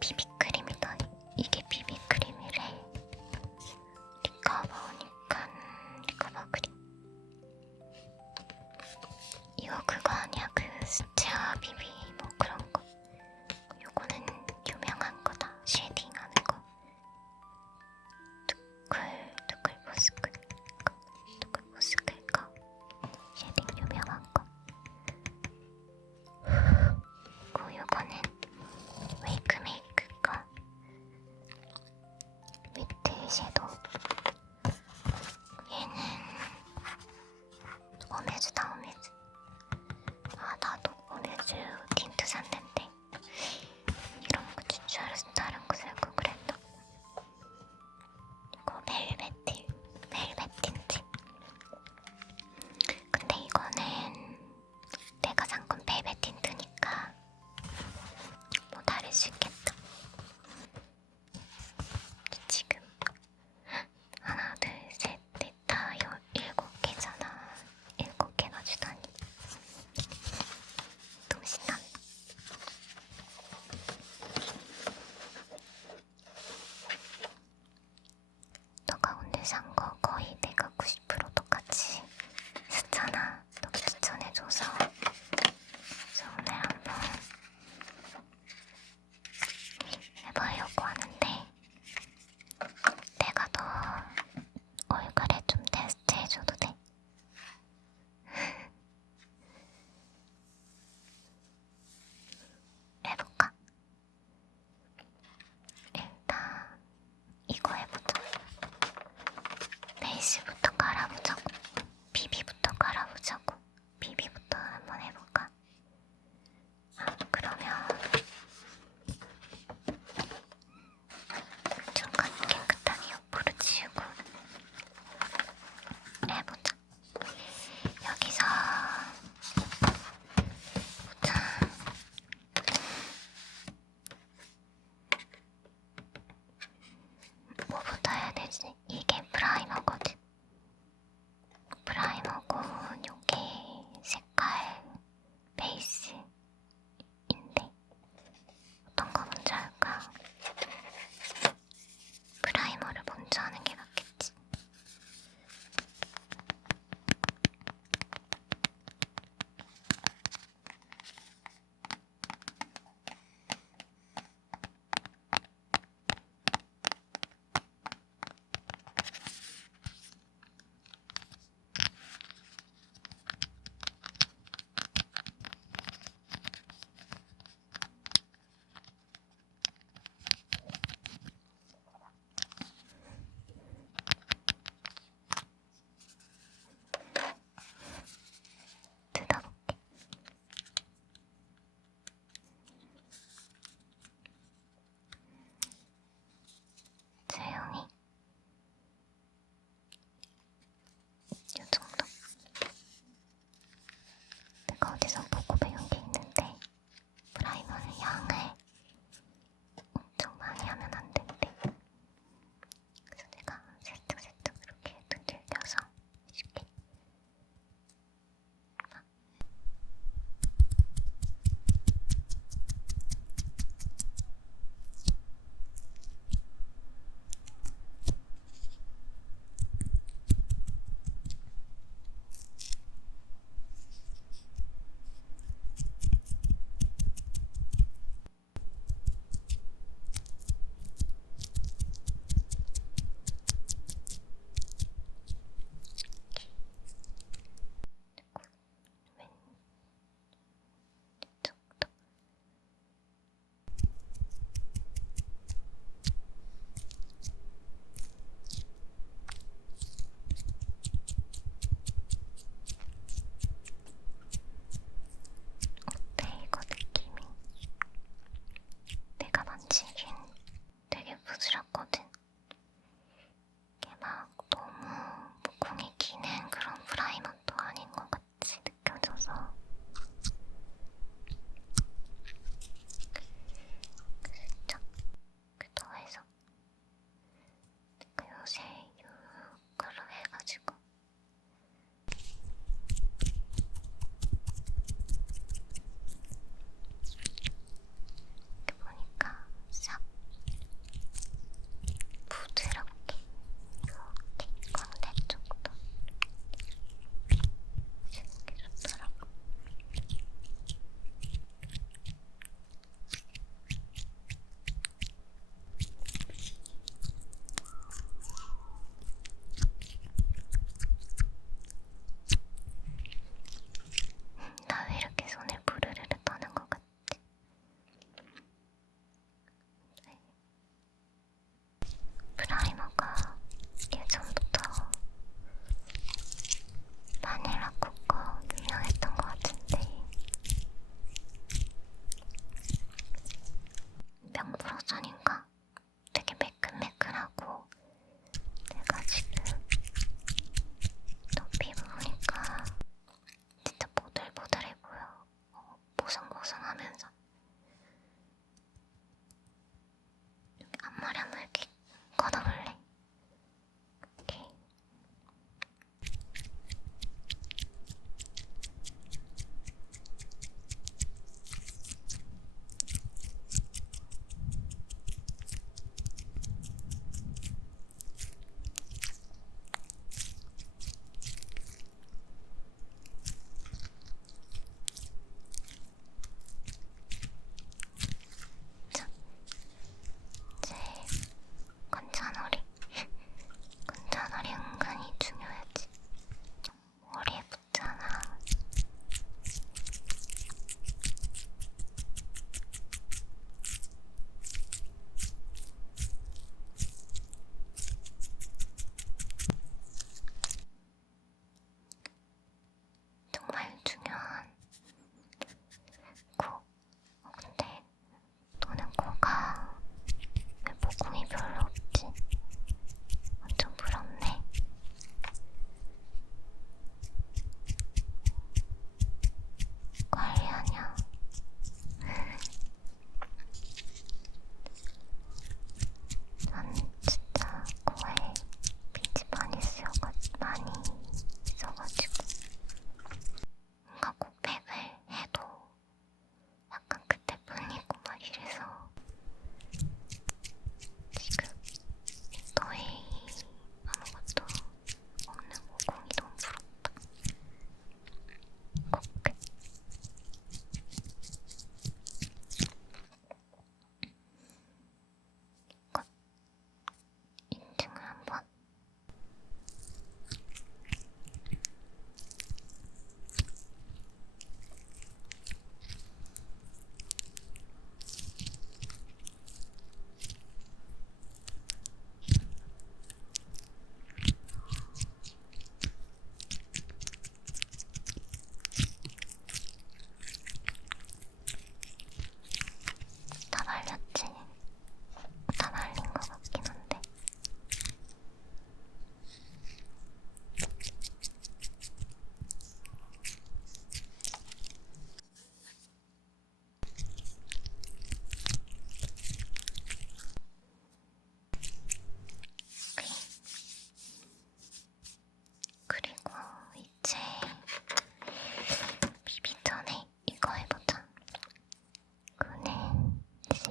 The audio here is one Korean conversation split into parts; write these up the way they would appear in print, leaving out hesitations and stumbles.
비비크림이다. 이게 비비크림이래. 리카버니까 리카버 크림. 이거 그거 아니야? 그 스치아 비비 뭐 그런 거. 요거는 유명한 거다. 쉐딩 하는 거. 누클 보스클 거. 쉐딩 유명한 거. 그리고 요거는 웨이크메이크 거. 위트 섀도우. 얘는 오메즈다, 오메즈. 아, 나도 오메즈 틴트 샀는데 이런 거 추천해서 다른 거 살 걸 그랬나? 이거 벨벳 틴트. 근데 이거는 내가 산 건 벨벳 틴트니까 뭐 다를 수 있겠다. 지금 하나, 둘, 셋, 넷, 다 7개잖아. 7개나 주다니. 너무 신나네.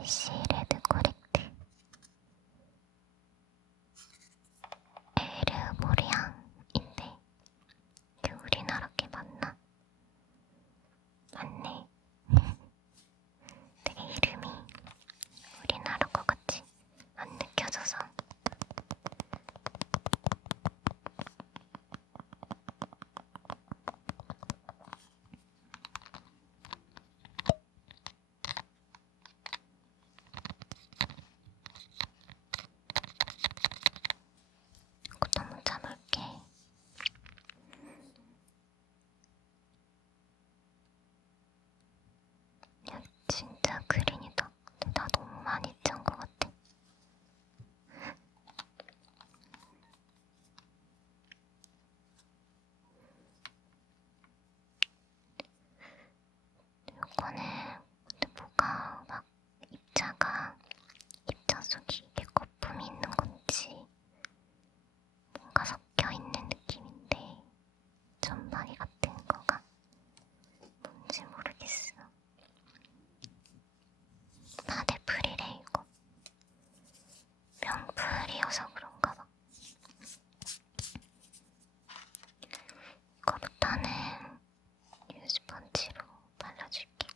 BC 레드 코렉트 에르모리앙인데 이게 우리나라 게 맞나? 맞네. 되게 이름이 우리나라 거 같이 안 느껴져서. 이것도 한번 참을게. 야, 진짜 그린이다. 근데 나 너무 많이 짠 것 같아. 이거는 근데 뭐가 막 입자 속이 이게 거품이 있는 건지 뭔가 섞여 있는 느낌인데 전방위 같은 거가 뭔지 모르겠어. 파데프리래 이거. 명풀이어서 그런가 봐. 이거부터는 유즈펀치로 발라줄게.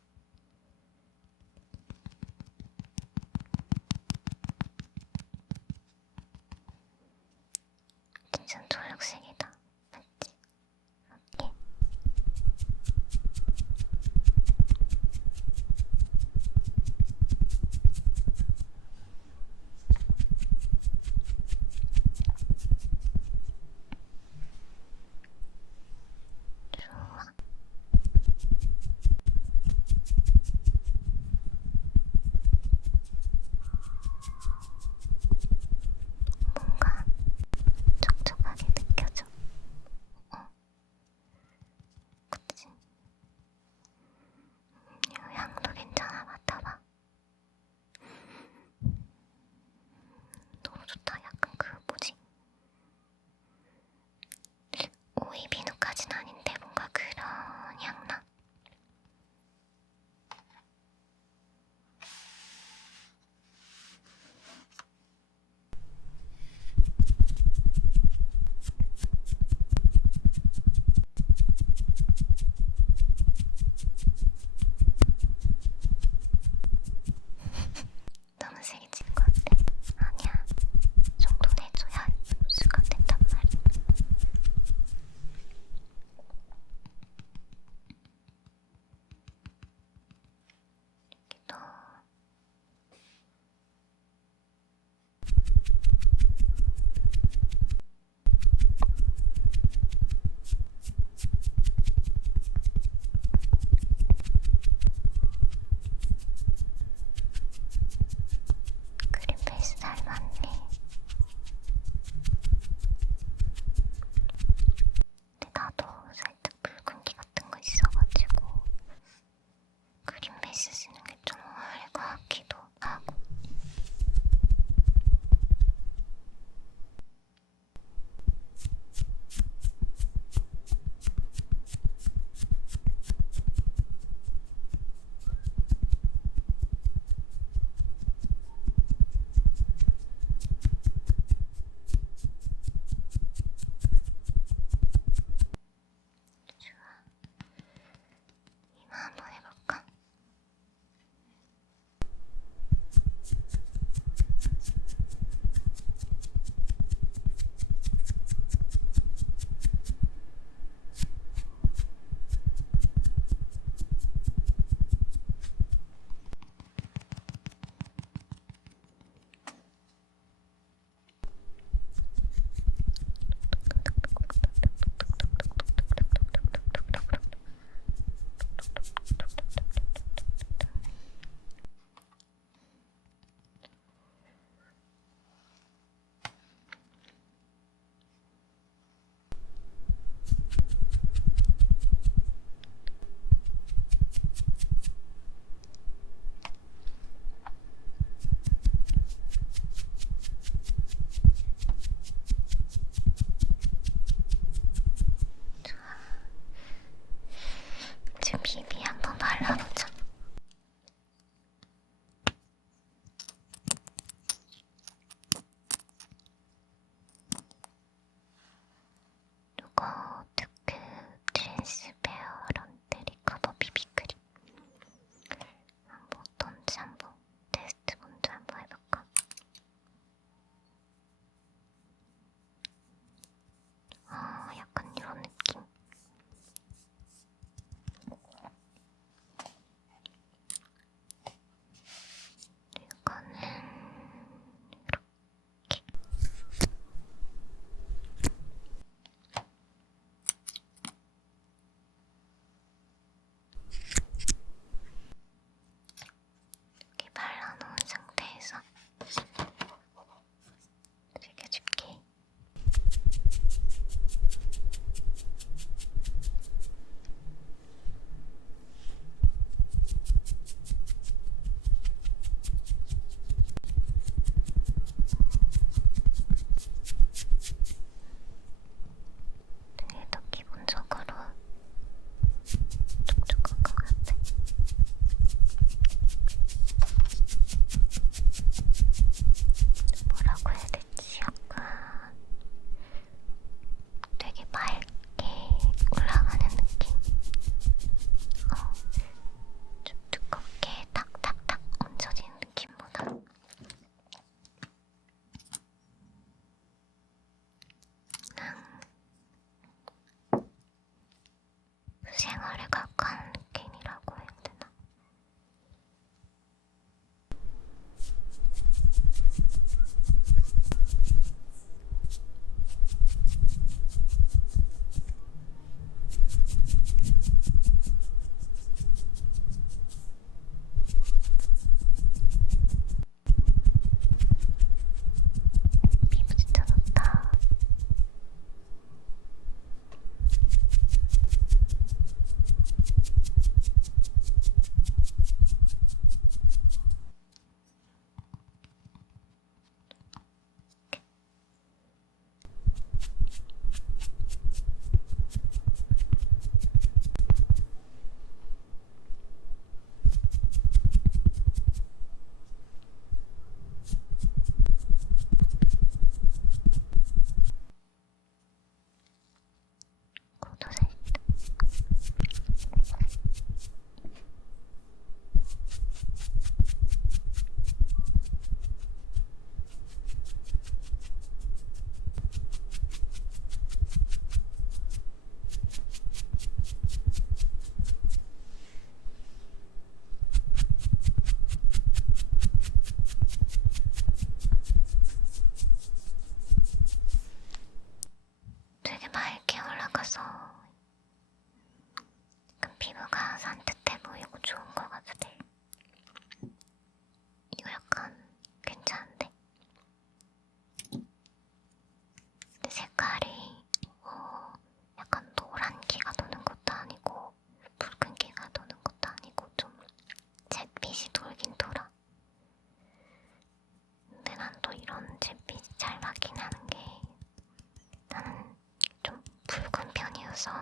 그래서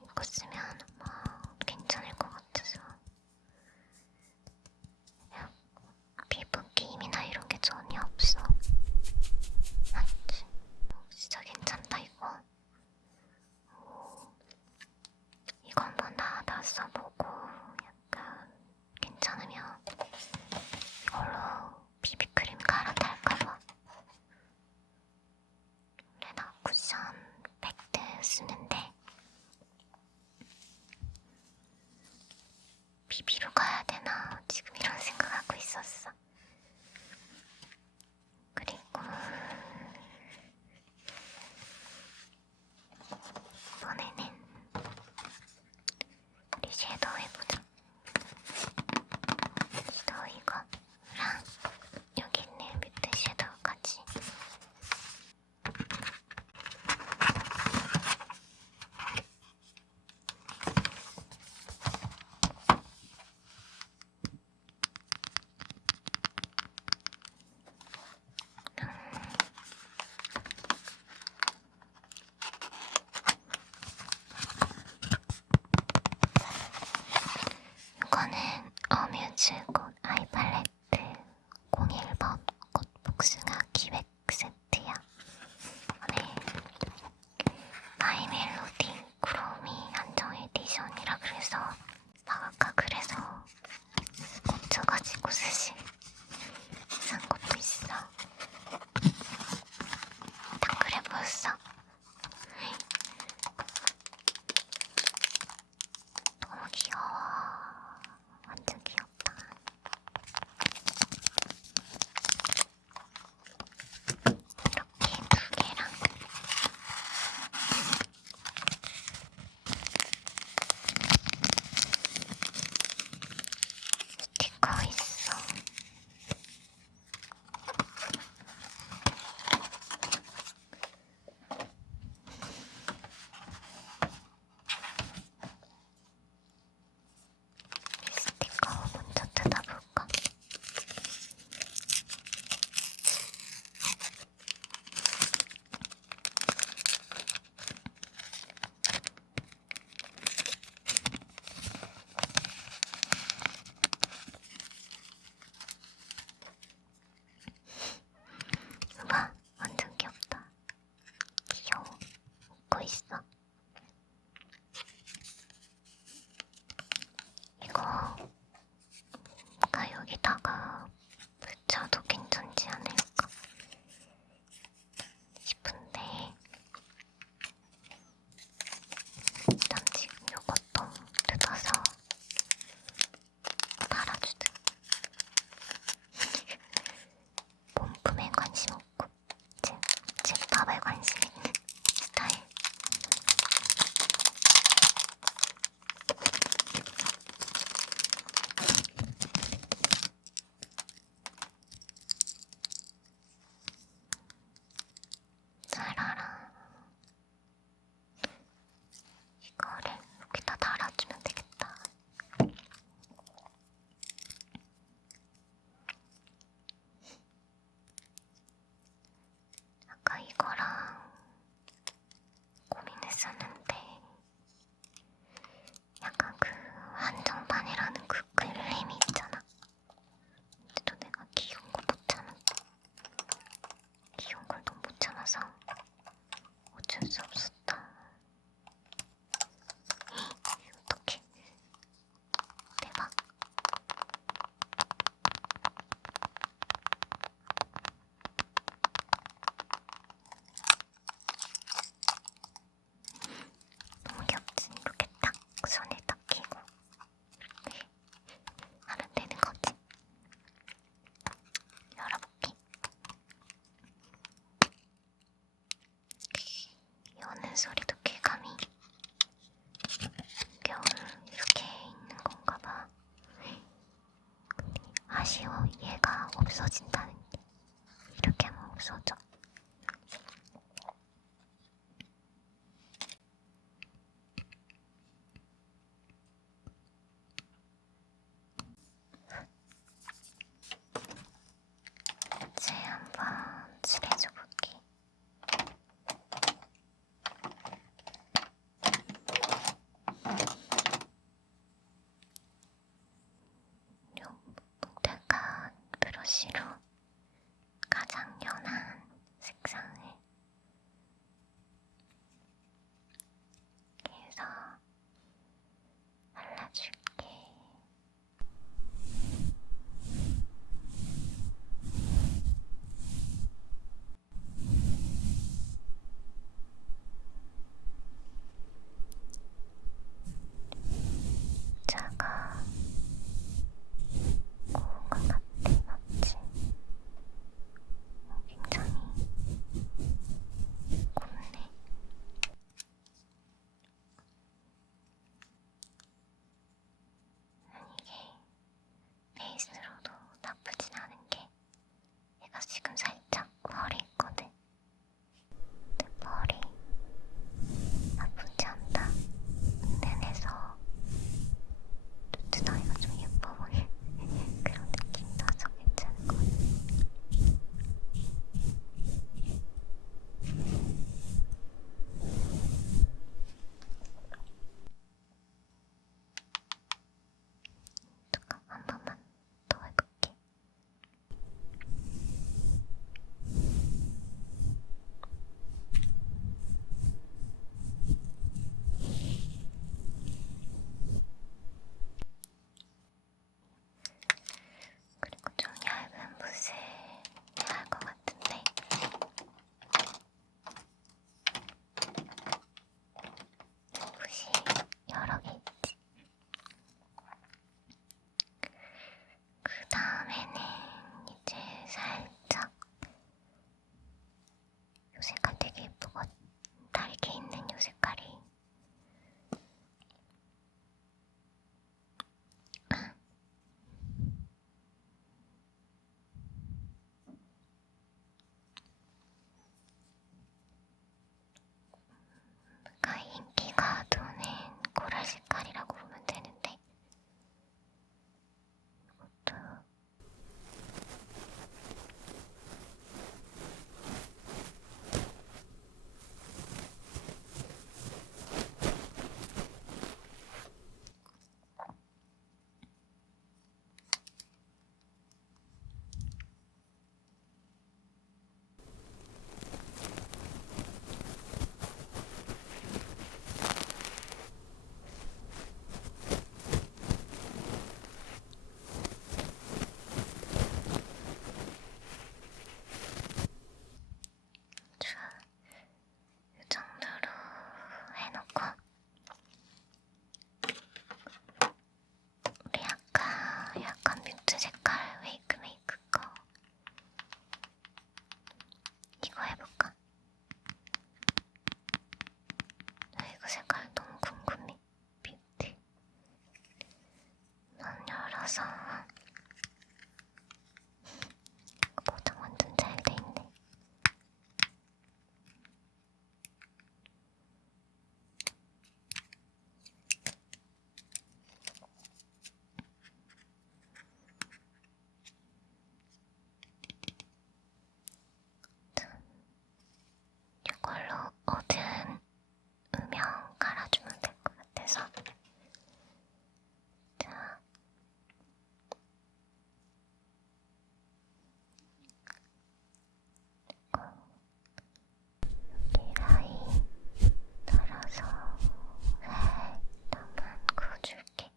이거 쓰면 괜찮을 것 같아서. 피부 끼임이나 이런 게 전혀 없어. 맞지? 진짜 괜찮다 이거. 이거 한번 다 써보고 약간 괜찮으면 이걸로 비비크림 갈아탈까봐. 원래 나 쿠션 팩트 쓰는데 비비로 가야 되나 지금 이런 생각하고 있었어. 그리고 이번에는 우리 섀도우 해보자. 섀도우 이거랑 여기 있는 뮤트 섀도우까지. 이거는 어뮤즈 꽃 아이 팔레트 01번 꽃 복숭아 기획 세트야. 네. 마이 멜로디 크로미 한정 에디션이라 그래서 아까 그래서 꽂혀가지고 사실 산 것도 있어. 다 그래 보였어? 너무 귀여워. 완전 귀엽다. 이렇게 두 개랑 스티커 있어. 이 스티커 먼저 뜯어볼까? 봐, 완전 귀엽다. 귀여워. 웃고 있어. 이거 가 여기다가 붙여도 괜찮지 않을까 싶은데 일단 지금 요것도 뜯어서 달아주듯. 본품에 관심 없고 제밥에 관심 있는 스타일. 잘 알아. 이거를 여기다 달아주면 되겠다. 아까 이거랑 고민했었는데 약간 그 한정판이라는 그 글램이 있잖아. 근데 또 내가 귀여운 걸 못 참아. 귀여운 걸 너무 못 참아서 어쩔 수 없었다. 어떡해. 대박. 너무 귀엽지? 이렇게 딱 손에 딱 끼고 이렇게 하면 되는 거지. 열어볼게. 여는 소리도 쾌감이. 겨울 이렇게 있는 건가 봐. 근데 아쉬워. 얘가 없어진다는 게. 이렇게 하면 없어져. 이제 한번 칠해줘 볼게. 예뻐서. 포장 완전 잘 돼 있네. 이걸로 어두운 음영 갈아주면 될 것 같아서. 자, 여기 라인 따라서 살짝만 그어줄게.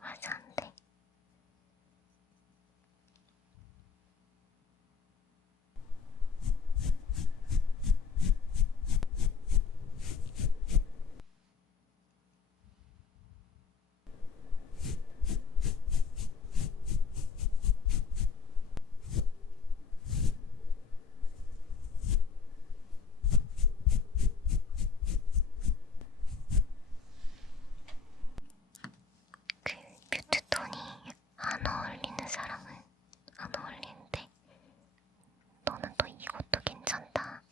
맞아, 안 돼. 그 뮤트톤이 안 어울리는 사람은 안 어울리는데 너는 또 이것도 괜찮다.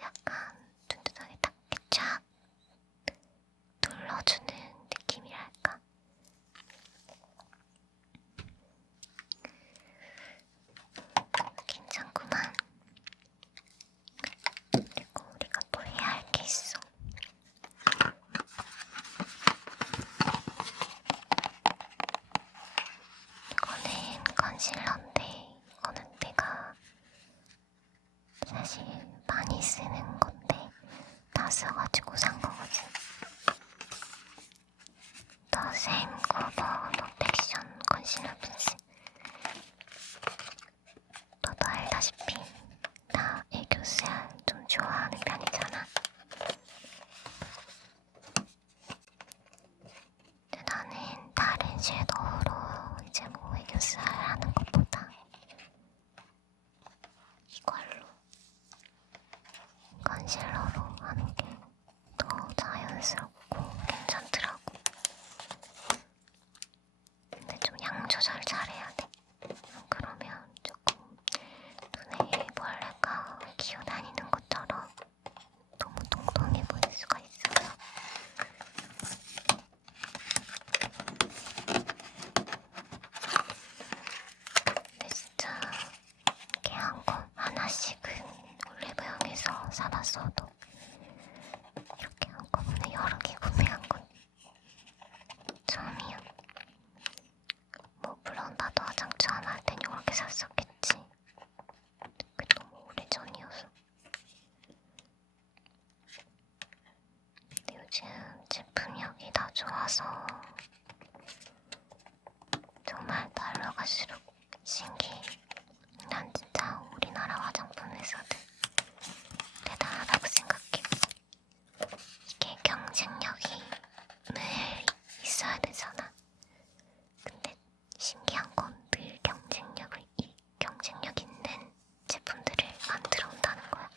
약간 든든하게 딱 쫙 눌러주는 느낌이랄까? 괜찮구만. 그리고 우리가 또 해야 할 게 있어. 이거는 컨실러인데 이거는 내가 사실 많이 쓰는 건데 다 써가지고 산 거거든. 더 센쿠버 퍼펙션 컨실러 빈스. 너도 알다시피 나 애교살 좀 좋아하는 편이잖아. 근데 나는 다른 섀도우로 이제 뭐 애교살 하는 것보다 이걸로 컨실러로 하는 게 더 자연스럽고 괜찮더라고. 근데 좀 양 조절 잘해야 돼. 그러면 조금 눈에 벌레가 기어다니는 것처럼 너무 통통해 보일 수가 있어요. 근데 진짜 이렇게 한 권 하나씩은 올리브영에서 사봤어도 이렇게 한꺼번에 여러 개 구매한 건 처음이야. 뭐 물론 나도 화장초 하나 할 땐 이렇게 샀었겠지. 그게 너무 오래전이어서. 근데 요즘 제품력이 다 좋아서 정말 날로 갈수록 신기해. 난 진짜 우리나라 화장품 회사들 대단하다고 생각해. 이게 경쟁력이 늘 있어야 되잖아. 근데 신기한 건 늘 경쟁력 있는 제품들을 만들어 온다는 거야.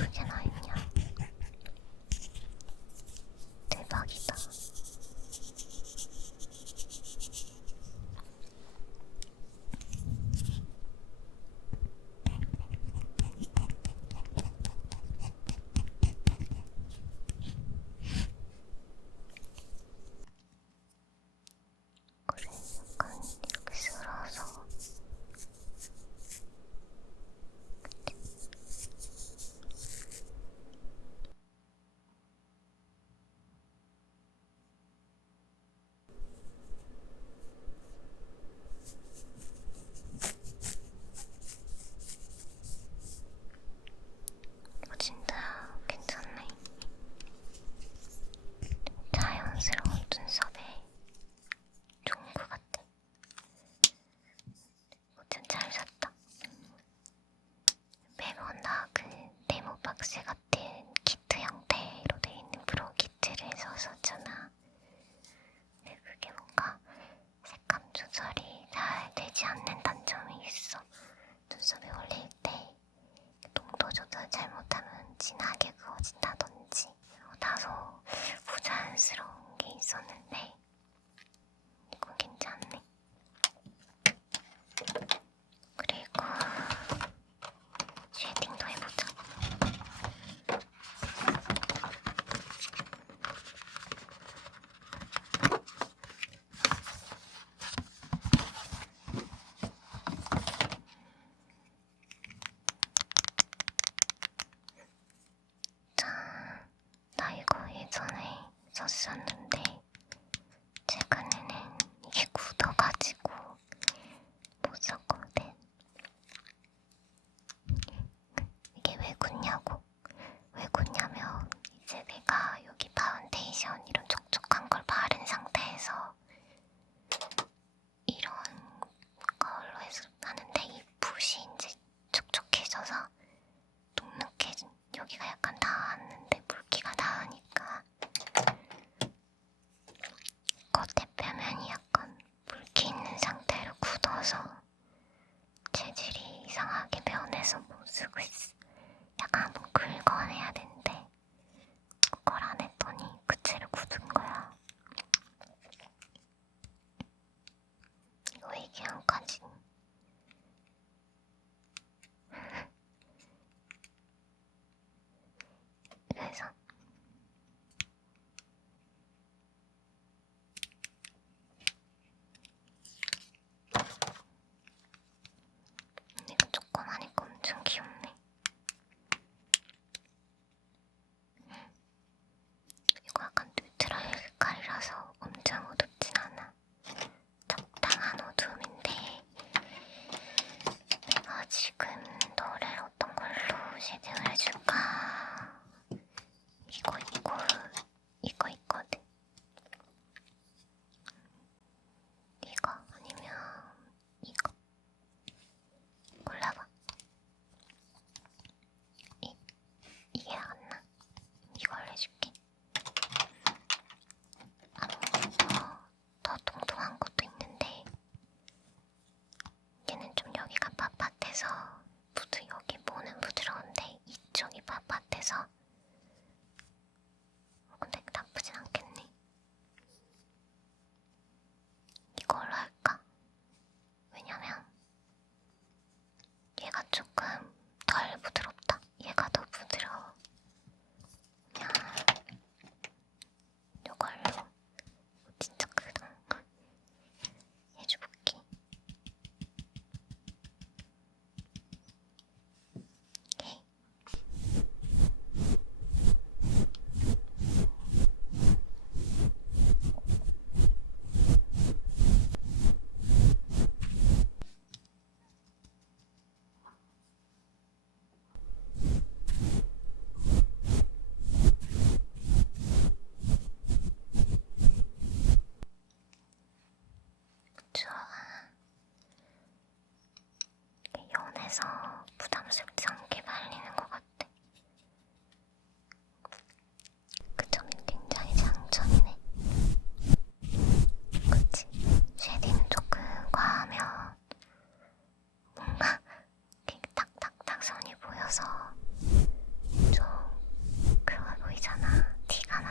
그게 나있냐? 대박이다. 그래, 약간 이렇게 쓸어서 이거 진짜 괜찮네. 자연스러운 눈썹에 좋은 것 같아. 이거 진짜 잘 샀다. 매번 나 그 네모 박스 같은 키트 형태로 돼 있는 브로우 키트를 썼었잖아. 근데 그게 뭔가 색감 조절이 잘 되지 않는 단점이 있어. 눈썹에 올릴 때 농도 조절 잘못하면 진하게 그어진다든지 다소 부자연스러운 게 있었는데 이건 괜찮네. 그리고 쉐딩도 해보자. 자, 나 이거 예전에 썼었는데 최근에는 이게 굳어가지고 못 썼거든. 이게 왜 굳냐고? 왜 굳냐면 이제 내가 여기 파운데이션 이런 촉촉한 걸 바른 상태에서 이런 걸로 해서 하는데 이 붓이 이제 촉촉해져서 눅눅해진 여기가 약간 닿았는데 물기가 닿으니까 겉에 표면이 약간 물기 있는 상태로 굳어서 재질이 이상하게 변해서 못 쓰고 있어. 약간 한번 긁어내야 되는데 그걸 안 했더니 그 채로 굳은 거야. 이거 얘기한까지.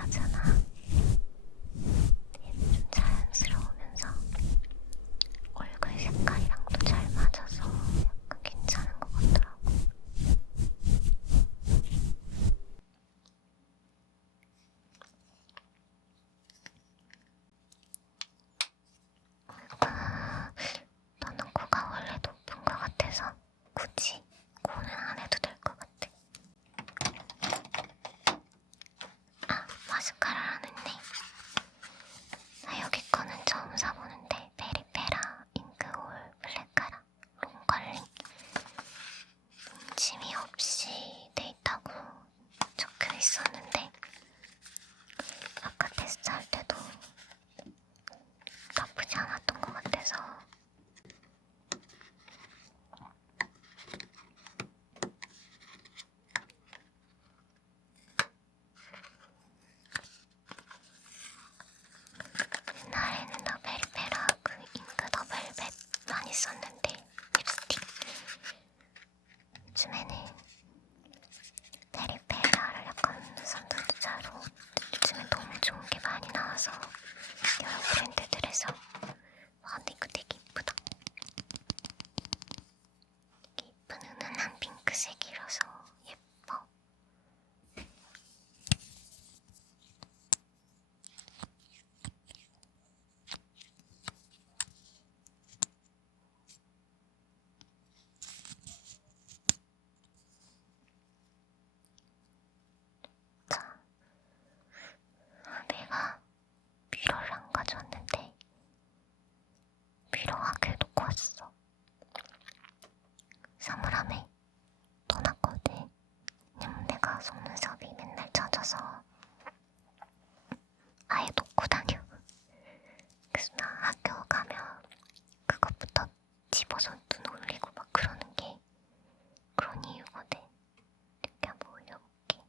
하잖아. 얘는 좀 자연스러우면서 얼굴 색깔이랑도 잘 맞아서 약간 괜찮은 것 같더라고. 너는 코가 원래 높은 것 같아서 굳이 코는 안 해도 될 것 같아. 아, 마스카라 안 했네. 나 여기 거는 처음 사보는데 베리페라 잉크홀 블랙카라 롱컬링 뭉침이 없이 돼 있다고 적혀 있었는데 아까 테스트할 때도 나쁘지 않았던 것 같아서 옛날에는 나 베리페라 그 잉크 더 벨벳 많이 썼는데 립스틱 요즘에는 베리페라를 약간 선두주자로 요즘에 너무 좋은 게 많이 나와서 여러 브랜드들에서 와 근데 이거 되게 이쁘다. 되게 이쁜 은은한 핑크색이라서 예뻐. 자, 내가 뷰러를 안 가져왔는데 뷰러 학교에 놓고 왔어. 사물함에 넣어놨거든. 왜냐면 내가 속눈썹이 맨날 젖어서 아예 놓고 다녀. 그래서 나 학교 가면 그것부터 집어서 눈 올리고 막 그러는 게 그런 이유거든. 이렇게 한번 올려볼게.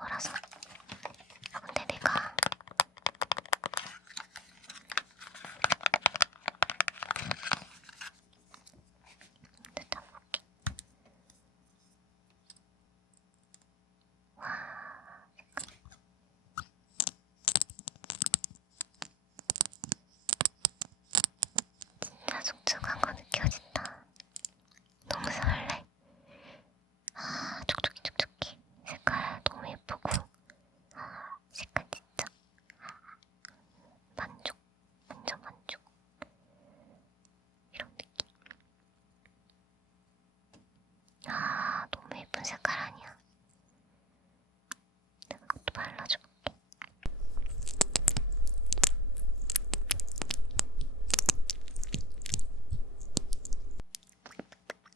거라서. 근데 내가 일단 볼게. 와, 진짜 촉촉한 거 느껴진다. 너무 설레. 아, 촉촉해. 색깔 너무 예쁘고. 아, 색깔 진짜 만족. 완전 만족. 이런 느낌. 아, 너무 예쁜 색깔 아니야. 내가 이것도 발라줄게.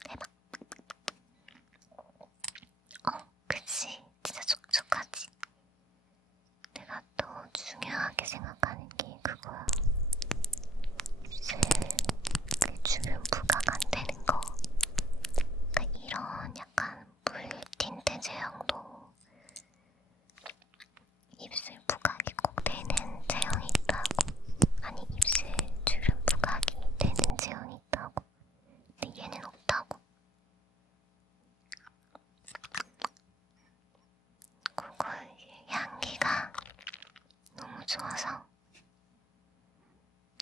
대박. 그치. 진짜 촉촉하지. 내가 또 중요하게 생각하는 게 그거야. 입술 그 주변 부각 안 되는 거. 그러니까 이런 약간 물 틴트 제형도 입술 부각이 꼭 되는 제형이 있다고. 아니 입술 주름 부각이 되는 제형이 있다고. 근데 얘는 없다고. 그리고 향기가 너무 좋아서.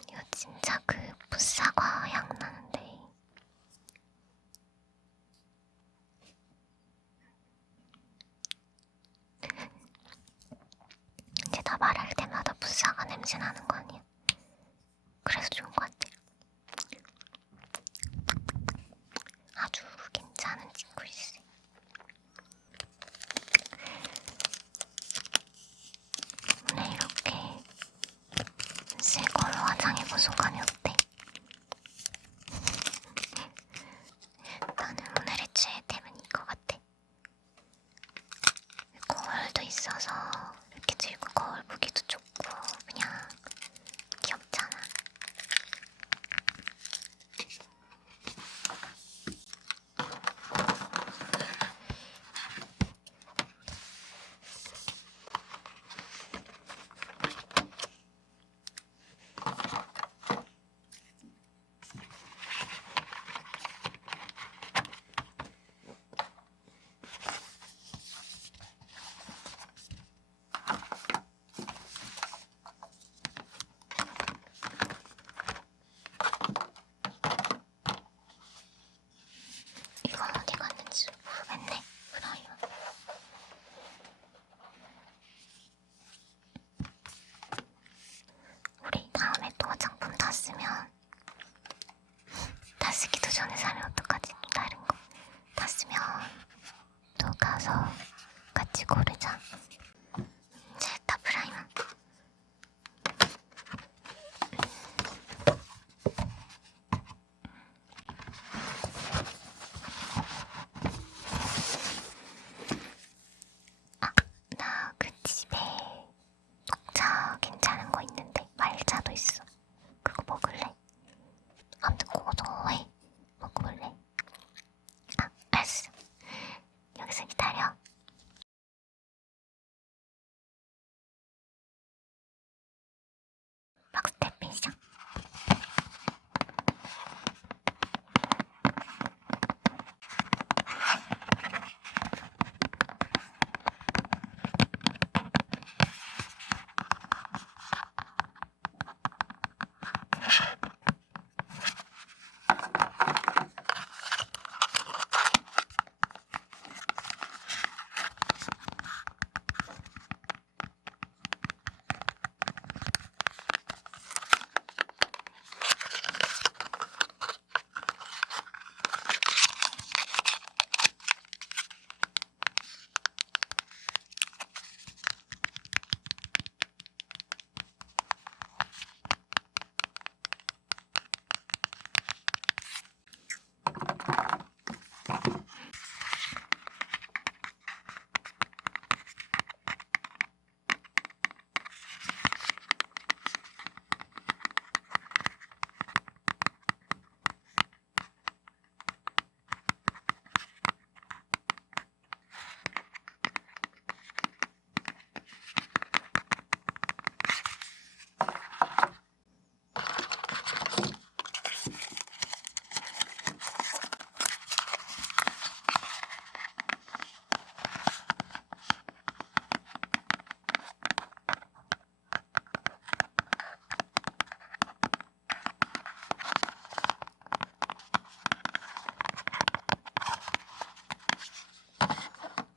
이거 진짜 그 풋사과 향 나는데. 이제 다 말할 때마다 풋사과 냄새 나는 거 아니야? 그래서 좋은 거 같아. 아주 괜찮은 친구일세. 오늘 이렇게 새 걸로 화장해본 소감이 어때? 나는 오늘의 최애템은 이거 같아. 거울도 있어서 이렇게 들고 거울 보기도 좋고 그냥 귀엽잖아. 이건 어디 갔는지 모르겠네. 프라이머. 우리 다음에 또 화장품 다 쓰면 다 쓰기도 전에 사면 어떡하지? 또 다른 거 다 쓰면 또 가서 같이 고르자. 됐다 프라이머. 나 그 집에 녹차 괜찮은 거 있는데 말차도 있어. 그거 먹을래? 아무튼 고소해. 먹어볼래? 아, 알았어. 여기서 기다려. 박스텝